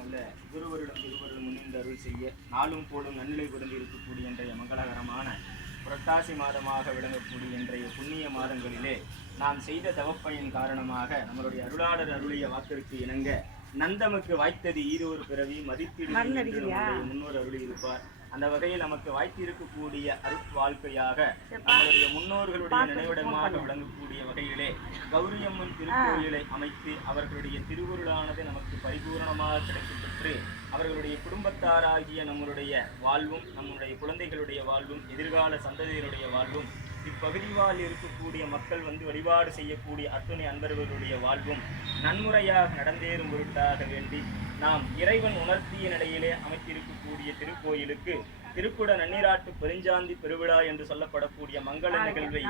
எல்லாம் உள்ள குருவருடன் குருவருடன் முன்னின்று அருள் செய்ய நாளும் போலும் நன்னிலை புரிந்து இருக்கக்கூடிய இன்றைய மங்களகரமான புரட்டாசி மாதமாக விளங்கக்கூடிய இன்றைய புண்ணிய மாதங்களிலே நாம் செய்த தவப்பயன் காரணமாக நம்மளுடைய அருளாளர் அருளிய வாக்கிற்கு இணங்க நந்தமுக்கு வாய்த்தது ஈரோரு பிறவி மதிப்பீடு முன்னோர் அருளி இருப்பார். அந்த வகையில் நமக்கு வாய்த்திருக்கக்கூடிய வாழ்க்கையாக நம்மளுடைய முன்னோர்களுடைய நினைவிடமாக விளங்கக்கூடிய வகையிலே கௌரியம்மன் திருக்கோயிலை அமைத்து அவர்களுடைய திருவுருளானது நமக்கு பரிபூர்ணமாக கிடைக்கப்பெற்று அவர்களுடைய குடும்பத்தாராகிய நம்மளுடைய வாழ்வும் நம்முடைய குழந்தைகளுடைய வாழ்வும் எதிர்கால சந்ததியினுடைய வாழ்வும் இப்பகுதிவால் இருக்கக்கூடிய மக்கள் வழிபாடு செய்யக்கூடிய அத்துணை அன்பர்களுடைய வாழ்வும் நன்முறையாக நடந்தேறும் பொருட்டாக வேண்டி நாம் இறைவன் உணர்த்திய நிலையிலே அமைத்திருக்கக்கூடிய திருக்கோயிலுக்கு திருக்குட நன்னீராட்டு பெருஞ்சாந்தி பெருவிழா என்று சொல்லப்படக்கூடிய மங்கள நிகழ்வை